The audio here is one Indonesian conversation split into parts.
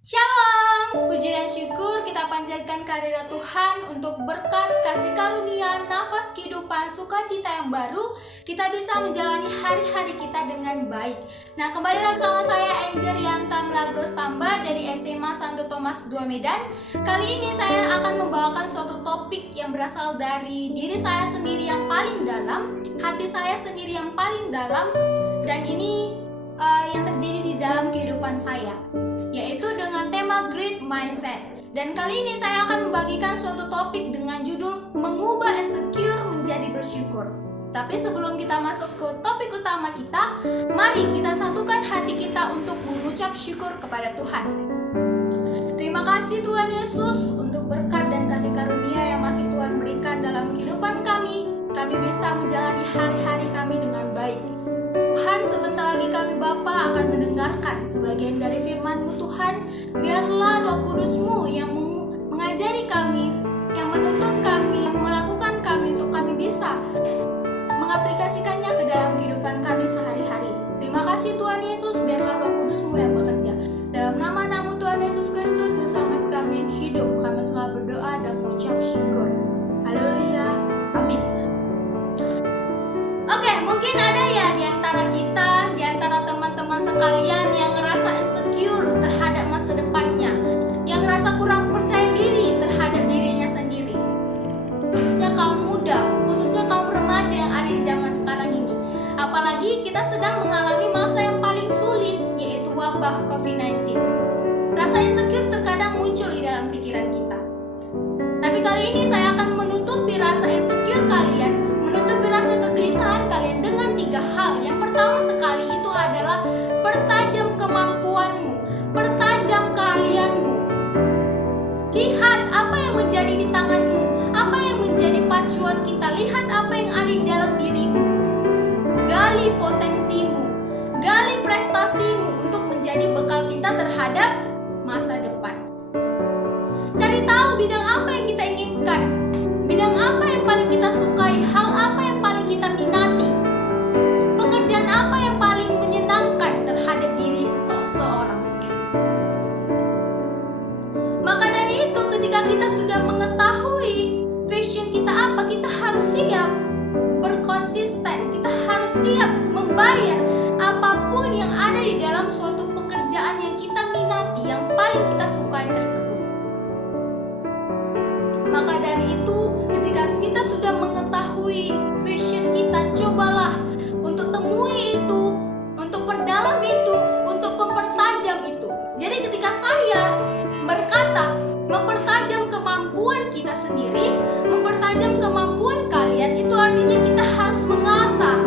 Shalom, puji dan syukur kita panjatkan kehadirat Tuhan untuk berkat, kasih karunia, nafas kehidupan, sukacita yang baru. Kita bisa menjalani hari-hari kita dengan baik. Nah, kembali lagi sama saya Angel Rianta Melagros Tamba dari SMA Santo Thomas 2 Medan. Kali ini saya akan membawakan suatu topik yang berasal dari diri saya sendiri yang paling dalam, hati saya sendiri yang paling dalam, dan ini yang terjadi di dalam kehidupan saya, yaitu dengan tema Great Mindset. Dan kali ini saya akan membagikan suatu topik dengan judul mengubah insecure menjadi bersyukur. Tapi sebelum kita masuk ke topik utama kita, mari kita satukan hati kita untuk mengucap syukur kepada Tuhan. Terima kasih Tuhan Yesus untuk berkat dan kasih karunia yang masih Tuhan berikan dalam kehidupan kami. Kami bisa menjalani hari-hari kami dengan baik. Tuhan, sebentar lagi kami Bapa akan mendengarkan sebagian dari firman-Mu Tuhan. Biarlah Roh Kudus-Mu yang mengajari kami, yang menuntun kami, yang melakukan kami untuk kami bisa mengaplikasikannya ke dalam kehidupan kami sehari-hari. Terima kasih Tuhan Yesus, biarlah Roh Kudus-Mu yang bekerja. Dalam nama-Mu Tuhan Yesus Kristus, Juru Selamat kami yang hidup, kami telah berdoa dan mengucap syukur. Haleluya, amin. Oke, mungkin ada ya di antara kita, di antara teman-teman sekalian yang ngerasa insecure terhadap masa depannya, yang ngerasa kurang percaya diri terhadap dirinya sendiri. Khususnya kaum muda, khususnya kaum remaja yang ada di zaman sekarang ini. Apalagi kita sedang mengalami masa yang paling sulit, yaitu wabah COVID-19. Rasa insecure terkadang muncul di dalam pikiran kita. Tapi kali ini saya akan menutupi rasa insecure kalian, menutupi rasa kegelisahan kalian dengan 3 hal. Yang pertama sekali itu adalah pertajam kemampuanmu, pertajam keahlianmu. Lihat apa yang menjadi di tanganmu, apa yang menjadi pacuan kita. Lihat apa yang ada di dalam dirimu. Gali potensimu, gali prestasimu untuk menjadi bekal kita terhadap masa depan. Cari tahu bidang apa yang kita inginkan, bidang apa yang paling kita sukai, hal apa yang paling kita minati, pekerjaan apa yang paling menyenangkan terhadap diri seseorang. Maka dari itu, ketika kita sudah mengetahui passion kita apa, kita harus siap berkonsisten, kita harus siap membayar apapun yang ada di dalam suatu pekerjaan yang kita minati, yang paling kita sukai tersebut. Maka dari itu, ketika kita sudah mengetahui vision kita, cobalah untuk temui itu, untuk perdalam itu, untuk mempertajam itu. Jadi ketika saya berkata mempertajam kemampuan kita sendiri, mempertajam kemampuan kalian, itu artinya kita harus mengasah,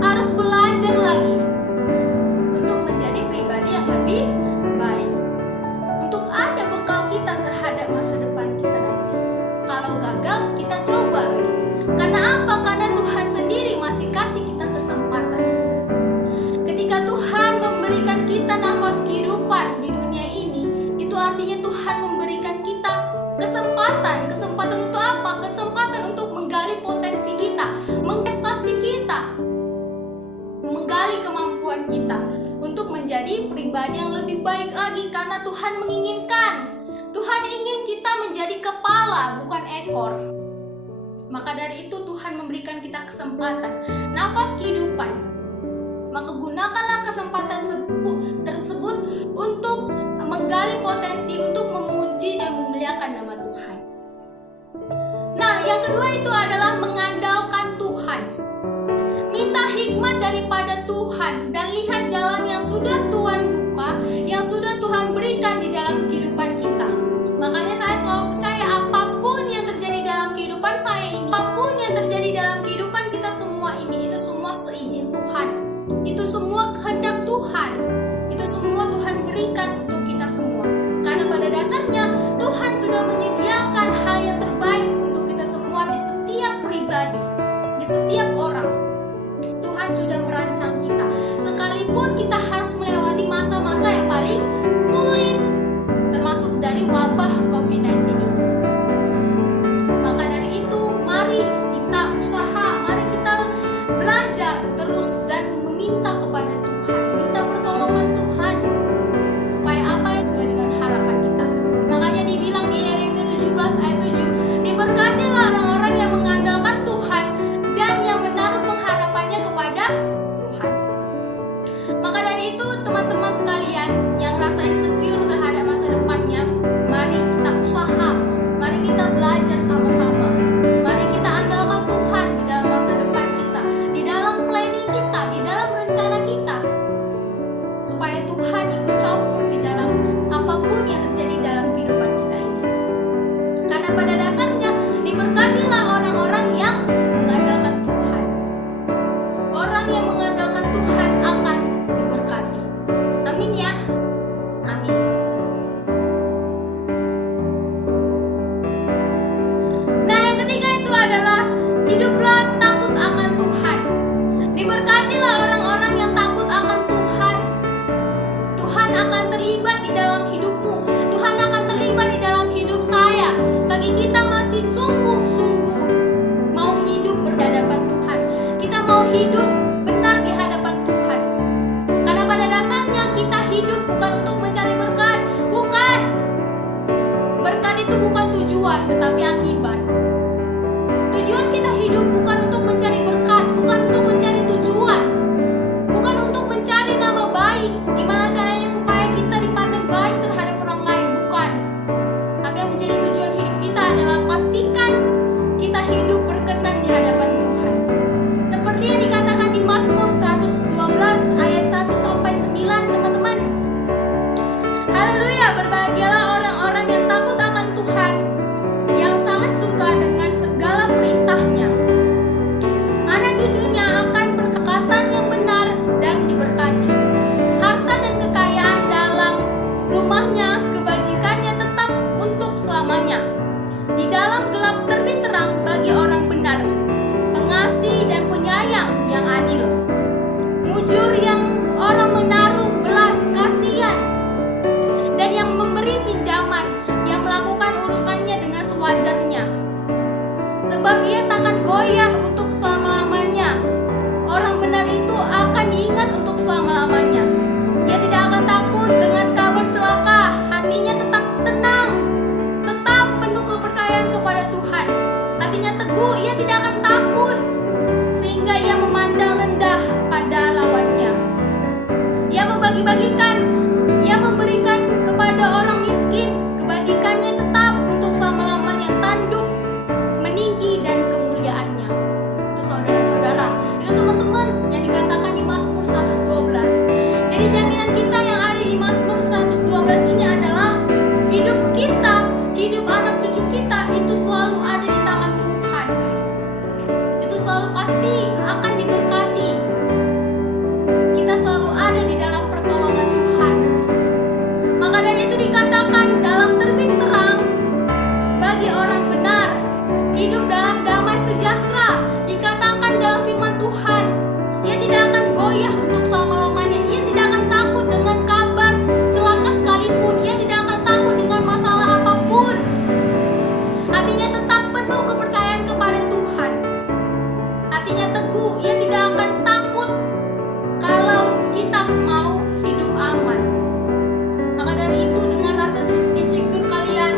harus belajar lagi untuk menjadi pribadi yang lebih baik, untuk ada bekal kita terhadap masa depan kita nanti. Kalau gagal, kita coba lagi. Karena apa? Karena Tuhan sendiri masih kasih kita kesempatan. Ketika Tuhan memberikan kita nafas kehidupan di dunia ini, itu artinya Tuhan memberikan kita kesempatan. Kesempatan untuk apa? Kesempatan untuk menggali potensi kita, mengprestasi kita, menggali kemampuan kita untuk menjadi pribadi yang lebih baik lagi. Karena Tuhan menginginkan, Tuhan ingin kita menjadi kepala, bukan ekor. Maka dari itu Tuhan memberikan kita kesempatan, nafas kehidupan. Maka gunakanlah kesempatan tersebut untuk menggali potensi, untuk memuji dan memuliakan nama Tuhan. Nah, yang kedua itu adalah mengandalkan Tuhan. Minta hikmat daripada Tuhan dan lihat jalan yang sudah Tuhan buka, yang sudah Tuhan berikan di dalam kehidupan kita. Makanya saya selalu percaya apapun yang terjadi dalam kehidupan saya ini, apapun yang terjadi dalam kehidupan kita semua ini, itu semua seizin Tuhan. Itu semua kehendak Tuhan. Itu semua Tuhan berikan untuk kita semua. Karena pada dasarnya Tuhan sudah menyediakan hal yang terbaik untuk kita semua di setiap pribadi, di setiap orang. Tuhan sudah merancang kita. Sekalipun kita harus melewati masa-masa yang paling sulit, termasuk dari wabah COVID-19 ini. Maka dari itu, mari kita usaha, mari kita belajar terus dan meminta kepada Tuhan, minta pertolongan Tuhan supaya apa yang sesuai dengan harapan dalam hidupmu. Tuhan akan terlibat di dalam hidup saya. Selagi kita masih sungguh-sungguh mau hidup berhadapan Tuhan, kita mau hidup benar di hadapan Tuhan. Karena pada dasarnya kita hidup bukan untuk mencari berkat, bukan. Berkat itu bukan tujuan, tetapi akibat. Tujuan kita hidup bukan untuk mencari berkat, bukan untuk mencari tujuan, bukan untuk mencari nama baik. Gimana caranya supaya kita dipandang baik terhadap orang lain, bukan. Tapi yang menjadi tujuan hidup kita adalah pastikan kita hidup berkenan di hadapan Tuhan. Seperti yang dikatakan di Mazmur 112 ayat 1-9, teman-teman. Haleluya, berbahagialah orang-orang yang takut akan Tuhan, yang sangat suka dengan segala perintahnya. Anak cucunya akan perkataan yang benar dan diberkati. Harta dan kekayaan dalam rumahnya, kebajikannya tetap untuk selamanya. Di dalam gelap terbit terang bagi orang benar, pengasih dan penyayang yang adil. Mujur yang orang menaruh belas kasihan, dan yang memberi pinjaman, yang melakukan urusannya dengan sewajarnya. Sebab ia takkan goyah untuk selama-lamanya. Orang benar itu akan diingat untuk selama-lamanya. Ia tidak akan takut dengan kabar celaka. Hatinya tetap tenang, tetap penuh kepercayaan kepada Tuhan. Hatinya teguh, ia tidak akan takut, sehingga ia memandang rendah pada lawannya. Ia membagi-bagikan, ia memberikan kepada orang miskin. Kebajikannya tetap untuk selama-lamanya, tanduk, meninggi dan kemuliaannya. Itu saudara-saudara, itu teman-teman yang dikatakan di Mazmur 112. Jadi jaminan kita yang ada di Mazmur 112 ini adalah hidup kita, hidup anak cucu kita itu selalu ada di tangan Tuhan. Itu selalu pasti akan diberkati. Kita selalu ada di dalam pertolongan Tuhan. Maka dari itu dikatakan dalam terbit terang bagi orang benar, hidup dalam damai sejahtera. Dikatakan dalam firman Tuhan, ia tidak akan goyah untuk selama-lamanya. Ia tidak akan takut dengan kabar celaka sekalipun. Ia tidak akan takut dengan masalah apapun. Hatinya tetap penuh kepercayaan kepada Tuhan. Hatinya teguh, ia tidak akan takut kalau kita mau hidup aman. Maka dari itu dengan rasa insecure kalian,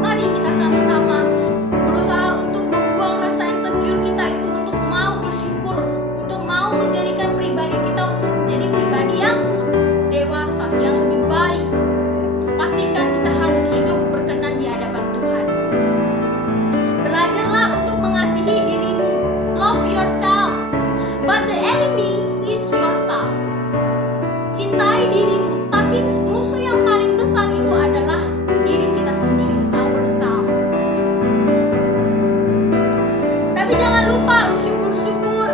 mari kita sama-sama berusaha untuk membuang rasa insecure kita itu, untuk mau bersyukur, untuk mau menjadikan pribadi kita untuk menjadi pribadi yang dewasa, yang lebih baik. Pastikan kita harus hidup berkenan di hadapan Tuhan. Belajarlah untuk mengasihi dirimu. Love yourself, but the enemy is yourself. Cintai dirimu, tapi musuh yang paling besar itu adalah diri kita sendiri, ourself. Tapi jangan lupa bersyukur.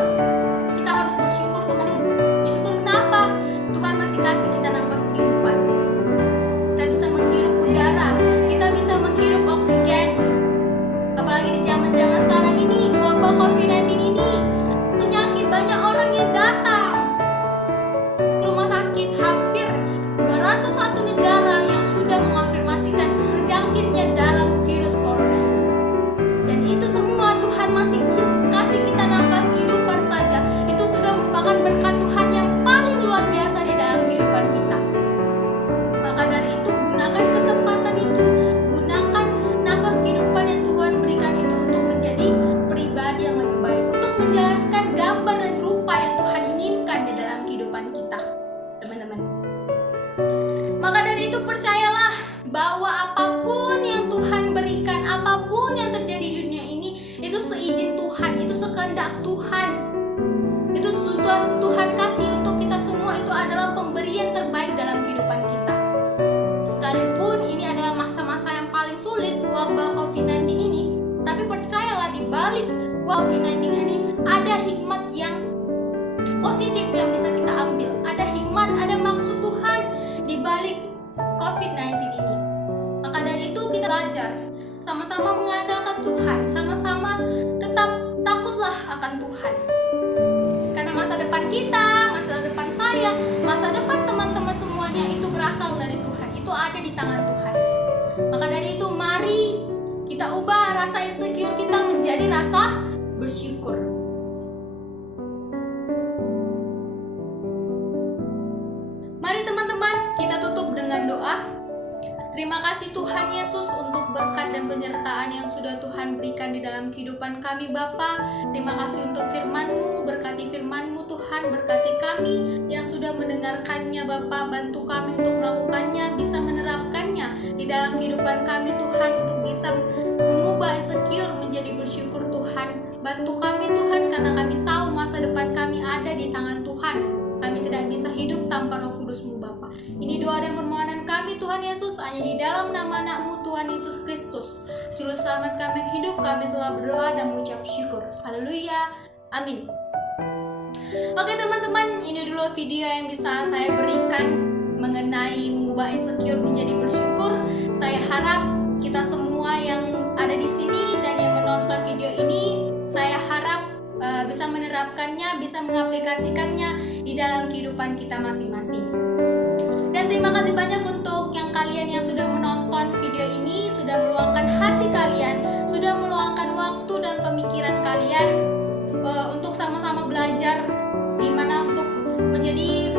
Kita harus bersyukur, teman-teman. Bersyukur kenapa? Tuhan masih kasih kita nafas kehidupan. Kita bisa menghirup udara, kita bisa menghirup oksigen. Apalagi di zaman-zaman sekarang ini, wabah COVID-19 ini, penyakit, banyak orang yang datang ke rumah sakit. Hampir 201 negara yang sudah mengonfirmasikan terjangkitnya dalam virus corona ini. Dan itu semua Tuhan masih kasih kita nafas kehidupan saja. Itu sudah merupakan berkat Tuhan yang paling luar biasa di dalam kehidupan kita. Maka dari itu gunakan kesempatan itu, gunakan nafas kehidupan yang Tuhan berikan itu untuk menjadi pribadi yang lebih baik, untuk menjalankan gambar dan rupa yang Tuhan inginkan di dalam kehidupan kita, teman-teman. Maka dari itu percayalah bahwa apapun yang Tuhan berikan, apapun yang terjadi di dunia ini, itu seizin Tuhan, itu sekehendak Tuhan. Itu sudah Tuhan kasih untuk kita semua. Itu adalah pemberian terbaik dalam kehidupan kita. Sekalipun ini adalah masa-masa yang paling sulit, wabah COVID-19 ini, tapi percayalah di balik wabah COVID-19 ini ada hikmat yang positif yang bisa kita ambil. Ada hikmat, ada maksud Tuhan di balik COVID-19 ini. Maka dari itu kita belajar, sama-sama mengandalkan Tuhan, sama-sama tetap takutlah akan Tuhan. Karena masa depan kita, masa depan saya, masa depan teman-teman semuanya itu berasal dari Tuhan. itu ada di tangan Tuhan. Maka dari itu mari kita ubah rasa insecure kita menjadi rasa bersyukur. Mari teman-teman, kita tutup dengan doa. Terima kasih Tuhan Yesus untuk berkat dan penyertaan yang sudah Tuhan berikan di dalam kehidupan kami Bapa. Terima kasih untuk firman-Mu, berkati firman-Mu Tuhan, berkati kami yang sudah mendengarkannya Bapa. Bantu kami untuk melakukannya, bisa menerapkannya di dalam kehidupan kami Tuhan, untuk bisa mengubah insecure menjadi bersyukur Tuhan. Bantu kami Tuhan, karena kami tahu masa depan kami ada di tangan Tuhan. Kami tidak bisa hidup tanpa Roh Kudus-Mu Bapa. Ini doa dan permohonan kami Tuhan Yesus, hanya di dalam nama anak-Mu Tuhan Yesus Kristus, Juru Selamat kami yang hidup, kami telah berdoa dan mengucap syukur. Haleluya, amin. Oke teman-teman, ini dulu video yang bisa saya berikan mengenai mengubah insecure menjadi bersyukur. Saya harap kita semua yang ada di sini dan yang menonton video ini, saya harap bisa menerapkannya, bisa mengaplikasikannya di dalam kehidupan kita masing-masing. Dan terima kasih banyak untuk yang kalian yang sudah menonton video ini, sudah meluangkan hati kalian, sudah meluangkan waktu dan pemikiran kalian untuk sama-sama belajar gimana untuk menjadi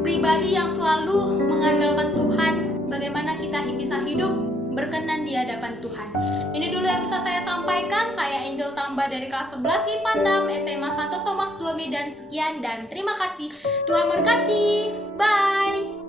pribadi yang selalu mengandalkan Tuhan, bagaimana kita bisa hidup berkenan di hadapan Tuhan. Ini dulu yang bisa saya sampaikan. Saya Angel Tamba dari kelas 11 IPA 6 SMA Santo Thomas 2 Medan. Sekian dan terima kasih. Tuhan berkati. Bye.